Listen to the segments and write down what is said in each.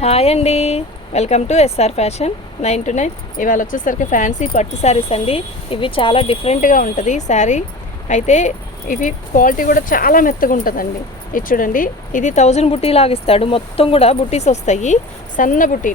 Hi అండి, welcome to SR fashion 9 to 9. ఇవాళ వచ్చేసరికి ఫ్యాన్సీ పట్టు శారీస్ అండి. ఇవి చాలా డిఫరెంట్గా ఉంటుంది శారీ. అయితే ఇవి క్వాలిటీ కూడా చాలా మెత్తగా ఉంటుందండి. ఇది చూడండి, ఇది 1000 బుట్టి లాగా ఇస్తాడు. మొత్తం కూడా బుట్టీస్ వస్తాయి. సన్న బుట్టి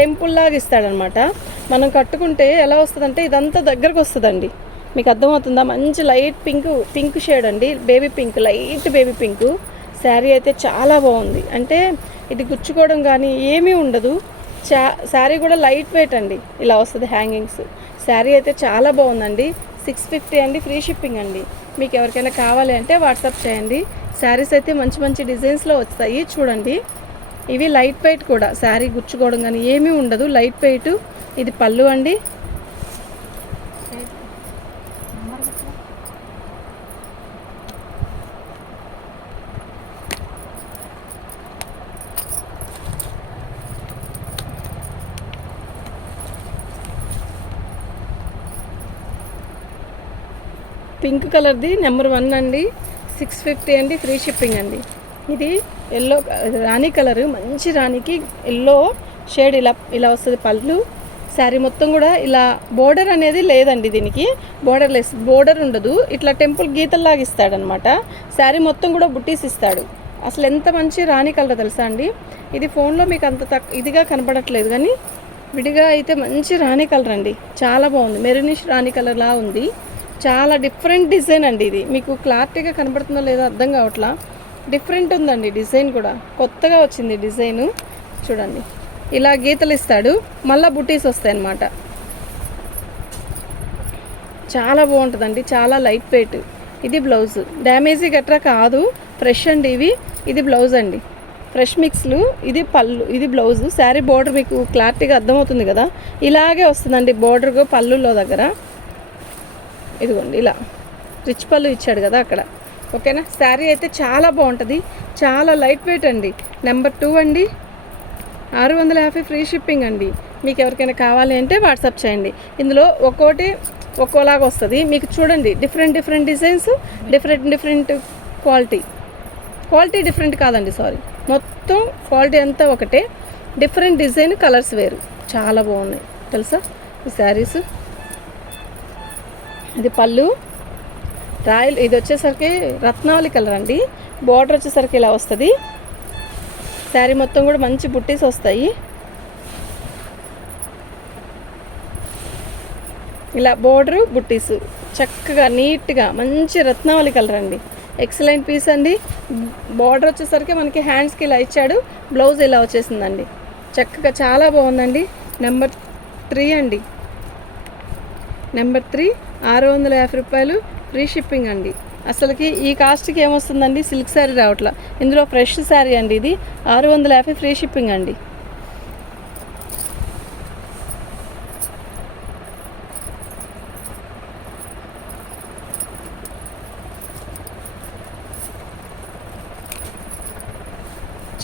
టెంపుల్ లాగా ఇస్తాడనమాట. మనం కట్టుకుంటే ఎలా వస్తుందంటే ఇదంతా దగ్గరకు వస్తుందండి. మీకు అర్థమవుతుందా? మంచి లైట్ పింక్ షేడ్ అండి, baby pink, light baby pink. Sari అయితే చాలా బాగుంది. అంటే ఇది గుచ్చుకోవడం కానీ ఏమీ ఉండదు. శారీ కూడా లైట్ వెయిట్ అండి, ఇలా వస్తుంది హ్యాంగింగ్స్. శారీ అయితే చాలా బాగుందండి. 650 అండి, ఫ్రీ షిప్పింగ్ అండి. మీకు ఎవరికైనా కావాలి అంటే వాట్సాప్ చేయండి. శారీస్ అయితే మంచి మంచి డిజైన్స్లో వస్తాయి చూడండి. ఇవి లైట్ వెయిట్ కూడా, శారీ గుచ్చుకోవడం కానీ ఏమీ ఉండదు, లైట్ వెయిట్. ఇది పళ్ళు అండి. పింక్ కలర్ది నెంబర్ 1 అండి, 650 అండి, ఫ్రీ షిప్పింగ్ అండి. ఇది ఎల్లో రాణి కలర్, మంచి రాణికి ఎల్లో షేడ్ ఇలా వస్తుంది పళ్ళు. శారీ మొత్తం కూడా ఇలా బోర్డర్ అనేది లేదండి, దీనికి బోర్డర్ ఉండదు. ఇట్లా టెంపుల్ గీతల్లాగా ఇస్తాడనమాట. శారీ మొత్తం కూడా బుట్టీస్ ఇస్తాడు. అసలు ఎంత మంచి రాణి కలర్ తెలుసా అండి. ఇది ఫోన్లో మీకు అంత ఇదిగా కనపడట్లేదు, కానీ విడిగా అయితే మంచి రాణి కలర్ అండి. చాలా బాగుంది, మెరూనిష్ రాణి కలర్లా ఉంది. చాలా డిఫరెంట్ డిజైన్ అండి. ఇది మీకు క్లారిటీగా కనబడుతుందో లేదో అర్థం కావట్లా. డిఫరెంట్ ఉందండి డిజైన్ కూడా, కొత్తగా వచ్చింది డిజైను. చూడండి, ఇలా గీతలు ఇస్తాడు, మళ్ళీ బుటీస్ వస్తాయి అన్నమాట. చాలా బాగుంటుందండి, చాలా లైట్ వెయిట్. ఇది బ్లౌజ్, డ్యామేజీ గట్రా కాదు, ఫ్రెష్ అండి ఇవి. ఇది బ్లౌజ్ అండి, ఫ్రెష్ మిక్స్లు. ఇది పళ్ళు, ఇది బ్లౌజు. శారీ బోర్డర్ మీకు క్లారిటీగా అర్థమవుతుంది కదా, ఇలాగే వస్తుందండి బోర్డర్ పళ్ళులో దగ్గర. ఇదిగోండి, ఇలా రిచ్ పళ్ళు ఇచ్చాడు కదా అక్కడ. ఓకేనా? శారీ అయితే చాలా బాగుంటుంది, చాలా లైట్ వెయిట్ అండి. నెంబర్ 2 అండి, 650 ఫ్రీ షిప్పింగ్ అండి. మీకు ఎవరికైనా కావాలి అంటే వాట్సాప్ చేయండి. ఇందులో ఒక్కోలాగా వస్తుంది మీకు. చూడండి, different designs, different quality different కాదండి, సారీ, మొత్తం క్వాలిటీ అంతా ఒకటే, డిఫరెంట్ డిజైన్, కలర్స్ వేరు. చాలా బాగున్నాయి తెలుసా ఈ శారీస్. ఇది పళ్ళు రాయల్, ఇది వచ్చేసరికి రత్నావళి కలర్ అండి. బార్డర్ వచ్చేసరికి ఇలా వస్తుంది. శారీ మొత్తం కూడా మంచి బుట్టీస్ వస్తాయి. ఇలా బోర్డరు బుట్టీస్ చక్కగా నీట్గా మంచి రత్నావళి కలర్ అండి. ఎక్సలెంట్ పీస్ అండి. బార్డర్ వచ్చేసరికి మనకి హ్యాండ్స్కి ఇలా ఇచ్చాడు, బ్లౌజ్ ఇలా వచ్చేసిందండి. చక్కగా చాలా బాగుందండి. నెంబర్ 3 అండి, నెంబర్ 3, 650 రూపాయలు, ఫ్రీ షిప్పింగ్ అండి. అసలుకి ఈ కాస్ట్కి ఏమొస్తుందండి, సిల్క్ శారీ రావట్లా. ఇందులో ఫ్రెష్ శారీ అండి. ఇది 650 ఫ్రీ షిప్పింగ్ అండి.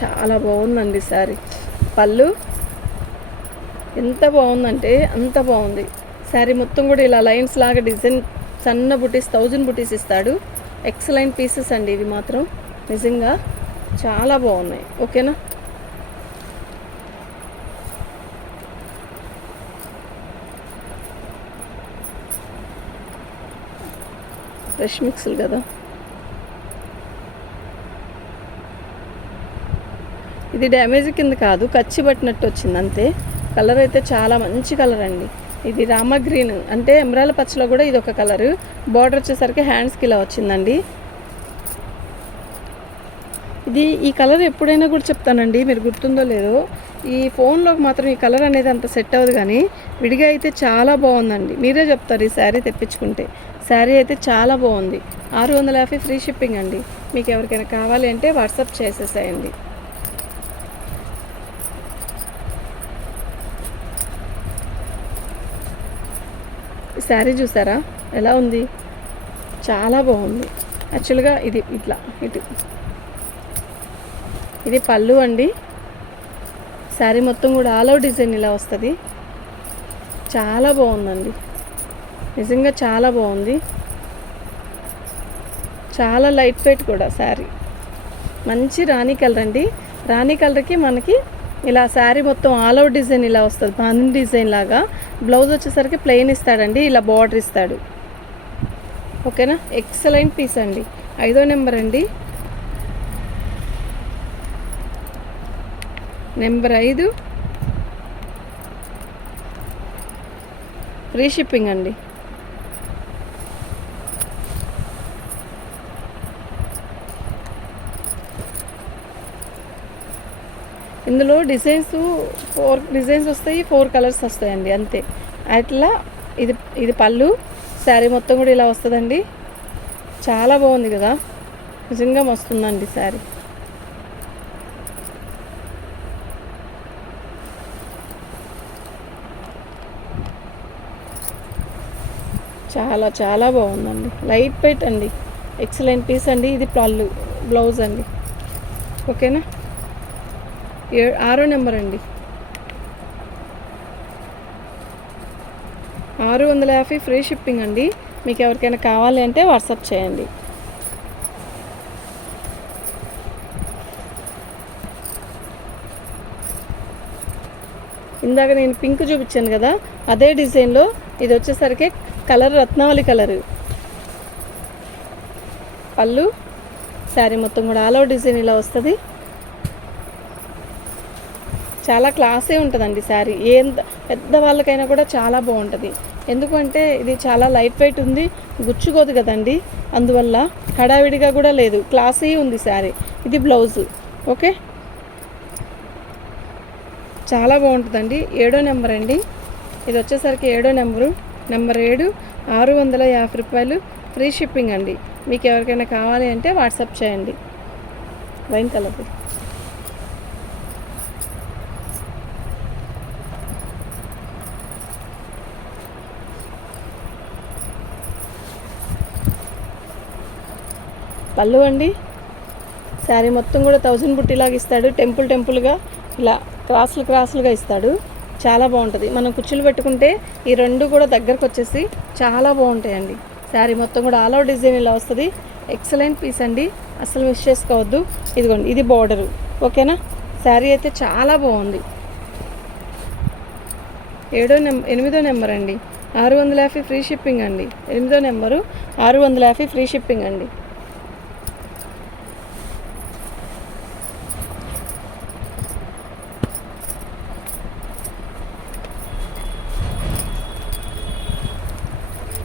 చాలా బాగుందండి శారీ. పళ్ళు ఎంత బాగుందంటే అంత బాగుంది. శారీ మొత్తం కూడా ఇలా లైన్స్ లాగా డిజైన్, సన్న బుటీస్, 1000 బుటీస్ ఇస్తాడు. ఎక్సలెంట్ పీసెస్ అండి ఇవి మాత్రం, నిజంగా చాలా బాగున్నాయి. ఓకేనా? ఫ్రెష్ మిక్స్లు కదా. ఇది డ్యామేజ్ కింద కాదు, కచ్చి పట్టినట్టు వచ్చింది అంతే. కలర్ అయితే చాలా మంచి కలర్ అండి. ఇది రామ గ్రీన్ అంటే ఎమరాల్డ్ పచ్చలో కూడా ఇది ఒక కలరు. బార్డర్ వచ్చేసరికి హ్యాండ్స్కి ఇలా వచ్చిందండి. ఈ కలర్ ఎప్పుడైనా కూడా చెప్తానండి, మీరు గుర్తుందో లేదో. ఈ ఫోన్లోకి మాత్రం ఈ కలర్ అనేది అంత సెట్ అవ్వదు, కానీ విడిగా అయితే చాలా బాగుందండి. మీరే చెప్తారు ఈ శారీ తెప్పించుకుంటే. శారీ అయితే చాలా బాగుంది. 650 ఫ్రీ షిప్పింగ్ అండి. మీకు ఎవరికైనా కావాలి అంటే వాట్సాప్ చేసేసేయండి. శారీ చూసారా ఎలా ఉంది, చాలా బాగుంది. యాక్చువల్గా ఇది పళ్ళు అండి. శారీ మొత్తం కూడా ఆల్ ఓవర్ డిజైన్ ఇలా వస్తుంది. చాలా బాగుందండి, నిజంగా చాలా బాగుంది. చాలా లైట్ వెయిట్ కూడా శారీ. మంచి రాణి కలర్ అండి. రాణి కలర్కి మనకి ఇలా శారీ మొత్తం ఆల్ అవుట్ డిజైన్ ఇలా వస్తుంది, బాందిని డిజైన్ లాగా. బ్లౌజ్ వచ్చేసరికి ప్లెయిన్ ఇస్తాడండి, ఇలా బార్డర్ ఇస్తాడు. ఓకేనా, ఎక్సలెంట్ పీస్ అండి. 5వ నెంబర్ అండి, నెంబర్ 5 ఫ్రీ షిప్పింగ్ అండి. ఇందులో డిజైన్స్ 4 డిజైన్స్ వస్తాయి, 4 కలర్స్ వస్తాయండి అంతే. అట్లా ఇది పళ్ళు, శారీ మొత్తం కూడా ఇలా వస్తుందండి. చాలా బాగుంది కదా, నిజంగా వస్తుందండి శారీ. చాలా చాలా బాగుందండి, లైట్ వెయిట్ అండి, ఎక్సలెంట్ పీస్ అండి. ఇది పళ్ళు, బ్లౌజ్ అండి. ఓకేనా, 6వ నెంబర్ అండి, 650 ఫ్రీ షిప్పింగ్ అండి. మీకు ఎవరికైనా కావాలి అంటే వాట్సాప్ చేయండి. ఇందాక నేను పింక్ చూపించాను కదా, అదే డిజైన్లో ఇది వచ్చేసరికి కలర్ రత్నావళి కలరు. పళ్ళు, శారీ మొత్తం కూడా ఆల్ అవుట్ డిజైన్ ఇలా వస్తుంది. చాలా క్లాసే ఉంటుందండి శారీ, పెద్ద వాళ్ళకైనా కూడా చాలా బాగుంటుంది. ఎందుకంటే ఇది చాలా లైట్ వెయిట్ ఉంది, గుచ్చుకోదు కదండి, అందువల్ల హడావిడిగా కూడా లేదు, క్లాసీ ఉంది శారీ. ఇది బ్లౌజు. ఓకే, చాలా బాగుంటుందండి. 7వ నెంబర్ అండి, ఇది వచ్చేసరికి 7వ నెంబరు, నెంబర్ 7, 650 రూపాయలు ఫ్రీ షిప్పింగ్ అండి. మీకు ఎవరికైనా కావాలి అంటే వాట్సాప్ చేయండి. వైన్ కలర్ పళ్ళు అండి, శారీ మొత్తం కూడా 1000 బుట్టిలాగా ఇస్తాడు, టెంపుల్గా ఇలా క్రాసులుగా ఇస్తాడు. చాలా బాగుంటుంది. మనం కుచ్చులు పెట్టుకుంటే ఈ 2 కూడా దగ్గరకు వచ్చేసి చాలా బాగుంటాయండి. శారీ మొత్తం కూడా ఆల్ అవుట్ డిజైన్ ఇలా వస్తుంది. ఎక్సలెంట్ పీస్ అండి, అసలు మిస్ చేసుకోవద్దు. ఇదిగోండి, ఇది బార్డరు. ఓకేనా, శారీ అయితే చాలా బాగుంది. 8వ నెంబర్ అండి, 650 ఫ్రీ షిప్పింగ్ అండి. 8వ నెంబరు 650 ఫ్రీ షిప్పింగ్ అండి.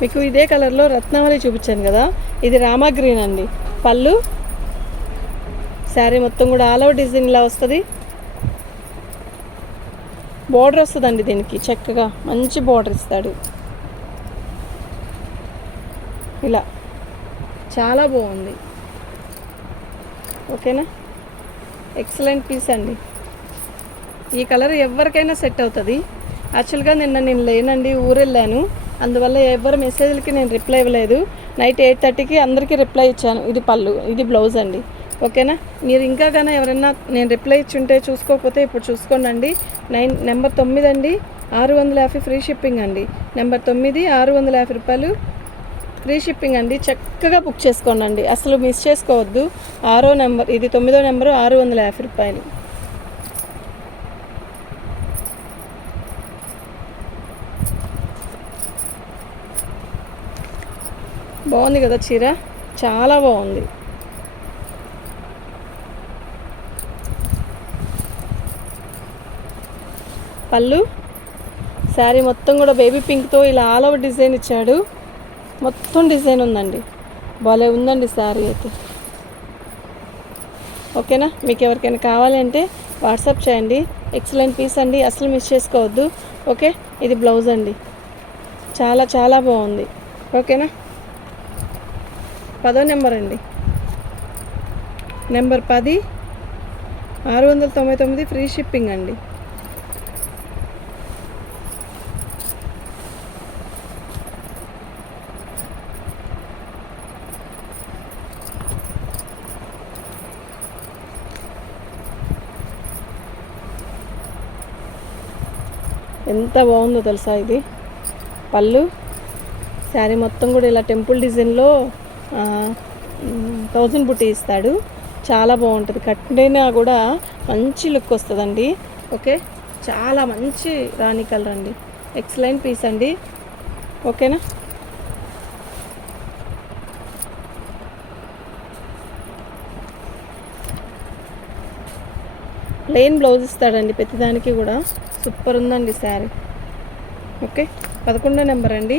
మీకు ఇదే కలర్లో రత్నావళి చూపించాను కదా, ఇది రామా గ్రీన్ అండి. పళ్ళు, శారీ మొత్తం కూడా ఆల్ అవుట్ డిజైన్ ఇలా వస్తుంది. బార్డర్ వస్తుందండి దీనికి, చక్కగా మంచి బార్డర్ ఇస్తాడు. ఇలా చాలా బాగుంది. ఓకేనా, ఎక్సలెంట్ పీస్ అండి. ఈ కలర్ ఎవరికైనా సెట్ అవుతుంది. యాక్చువల్గా నేను లేనండి, ఊరెళ్ళాను, అందువల్ల ఎవరి మెసేజ్లకి నేను రిప్లై ఇవ్వలేదు. నైట్ 8:30కి అందరికీ రిప్లై ఇచ్చాను. ఇది పళ్ళు, ఇది బ్లౌజ్ అండి. ఓకేనా, మీరు ఇంకా కానీ ఎవరైనా నేను రిప్లై ఇచ్చుంటే చూసుకోకపోతే ఇప్పుడు చూసుకోండి. నెంబర్ 9 అండి, 650 ఫ్రీ షిప్పింగ్ అండి. నెంబర్ 9, 650 రూపాయలు ఫ్రీ షిప్పింగ్ అండి. చక్కగా బుక్ చేసుకోండి, అసలు మిస్ చేసుకోవద్దు. 6వ నెంబర్, ఇది 9వ నెంబరు, 650 రూపాయలు. బాగుంది కదా చీర, చాలా బాగుంది. పళ్ళు, శారీ మొత్తం కూడా బేబీ పింక్తో ఇలా ఆల్ ఓవర్ డిజైన్ ఇచ్చాడు. మొత్తం డిజైన్ ఉందండి, భలే ఉందండి శారీ అయితే. ఓకేనా, మీకు ఎవరికైనా కావాలంటే వాట్సాప్ చేయండి. ఎక్సలెంట్ పీస్ అండి, అసలు మిస్ చేసుకోవద్దు. ఓకే, ఇది బ్లౌజ్ అండి, చాలా చాలా బాగుంది. ఓకేనా, 10వ నెంబర్ అండి, నెంబర్ 10, 699 ఫ్రీ షిప్పింగ్ అండి. ఎంత బాగుందో తెలుసా ఇది. పళ్ళు, శారీ మొత్తం కూడా ఇలా టెంపుల్ డిజైన్లో 1000 బుట్టి ఇస్తాడు. చాలా బాగుంటుంది, కట్టినా కూడా మంచి లుక్ వస్తుందండి. ఓకే, చాలా మంచి రాణి కలర్ అండి, ఎక్సలెంట్ పీస్ అండి. ఓకేనా. ప్లెయిన్ బ్లౌజ్ ఇస్తాడండి ప్రతిదానికి కూడా, సూపర్ ఉందండి శారీ. ఓకే, 11వ నెంబర్ అండి.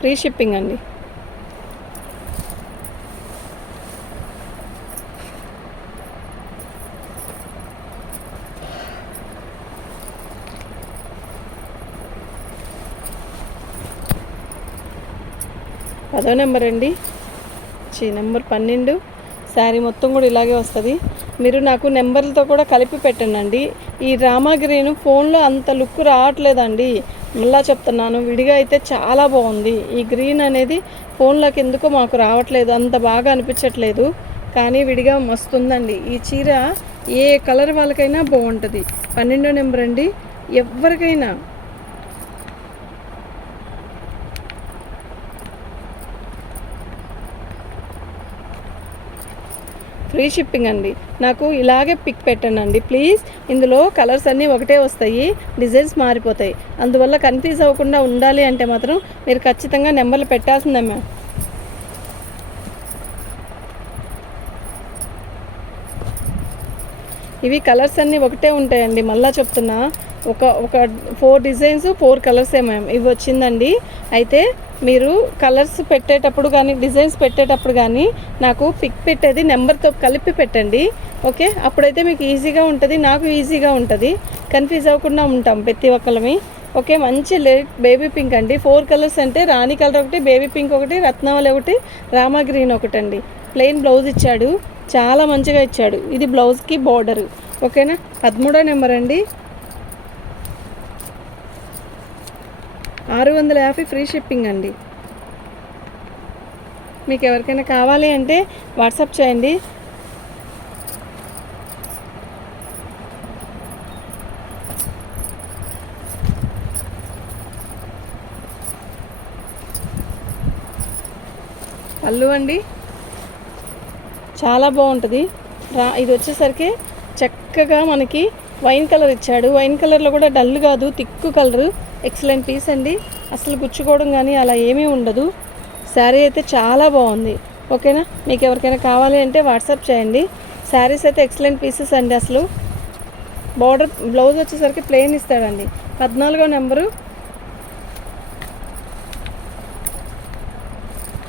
ఫ్రీ షిప్పింగ్ అండి. పదో నెంబర్ అండి, నెంబర్ 12. శారీ మొత్తం కూడా ఇలాగే వస్తుంది. మీరు నాకు నెంబర్లతో కూడా కలిపి పెట్టండి. ఈ రామా గ్రీన్ ఫోన్లో అంత లుక్ రావట్లేదండి, మళ్ళా చెప్తున్నాను, విడిగా అయితే చాలా బాగుంది. ఈ గ్రీన్ అనేది ఫోన్లోకి ఎందుకో మాకు రావట్లేదు, అంత బాగా అనిపించట్లేదు, కానీ విడిగా మస్తుందండి. ఈ చీర ఏ కలర్ వాళ్ళకైనా బాగుంటుంది. 12వ నెంబర్ అండి, ఎవరికైనా. ఫ్రీ షిప్పింగ్ అండి. నాకు ఇలాగే పిక్ పెట్టండి ప్లీజ్. ఇందులో కలర్స్ అన్నీ ఒకటే వస్తాయి, డిజైన్స్ మారిపోతాయి. అందువల్ల కన్ఫ్యూజ్ అవ్వకుండా ఉండాలి అంటే మాత్రం మీరు ఖచ్చితంగా నెంబర్లు పెట్టాల్సిందే మ్యామ్. ఇవి కలర్స్ అన్నీ ఒకటే ఉంటాయండి, మళ్ళీ చెప్తున్నా. ఒక 4 డిజైన్స్ 4 కలర్సే మ్యామ్ ఇవి వచ్చిందండి. అయితే మీరు కలర్స్ పెట్టేటప్పుడు కానీ డిజైన్స్ పెట్టేటప్పుడు కానీ నాకు పిక్ పెట్టేది నెంబర్తో కలిపి పెట్టండి. ఓకే, అప్పుడైతే మీకు ఈజీగా ఉంటుంది, నాకు ఈజీగా ఉంటుంది, కన్ఫ్యూజ్ అవ్వకుండా ఉంటాం ప్రతి ఒక్కళ్ళమి. ఓకే, మంచి బేబీ పింక్ అండి. 4 కలర్స్ అంటే రాణి కలర్ ఒకటి, బేబీ పింక్ ఒకటి, రత్నావళి ఒకటి, రామా గ్రీన్ ఒకటి అండి. ప్లెయిన్ బ్లౌజ్ ఇచ్చాడు, చాలా మంచిగా ఇచ్చాడు. ఇది బ్లౌజ్కి బార్డరు. ఓకేనా. 13వ నెంబర్ అండి, 650 ఫ్రీ షిప్పింగ్ అండి. మీకు ఎవరికైనా కావాలి అంటే వాట్సాప్ చేయండి. పళ్ళు అండి చాలా బాగుంటుంది. ఇది వచ్చేసరికి చక్కగా మనకి వైన్ కలర్ ఇచ్చాడు. వైన్ కలర్లో కూడా డల్ కాదు, తిక్కు కలరు. ఎక్సలెంట్ పీస్ అండి, అసలు గుచ్చుకోవడం కానీ అలా ఏమీ ఉండదు. శారీ అయితే చాలా బాగుంది. ఓకేనా, మీకు ఎవరికైనా కావాలి అంటే వాట్సాప్ చేయండి. శారీస్ అయితే ఎక్సలెంట్ పీసెస్ అండి. అసలు బార్డర్ బ్లౌజ్ వచ్చేసరికి ప్లెయిన్ ఇస్తాడండి. 14వ నెంబరు,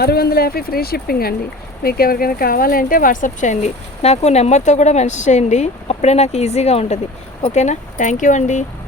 650 ఫ్రీ షిప్పింగ్ అండి. మీకు ఎవరికైనా కావాలి అంటే వాట్సాప్ చేయండి. నాకు నెంబర్తో కూడా మెన్షన్ చేయండి, అప్పుడే నాకు ఈజీగా ఉంటుంది. ఓకేనా. థ్యాంక్ యూ అండి.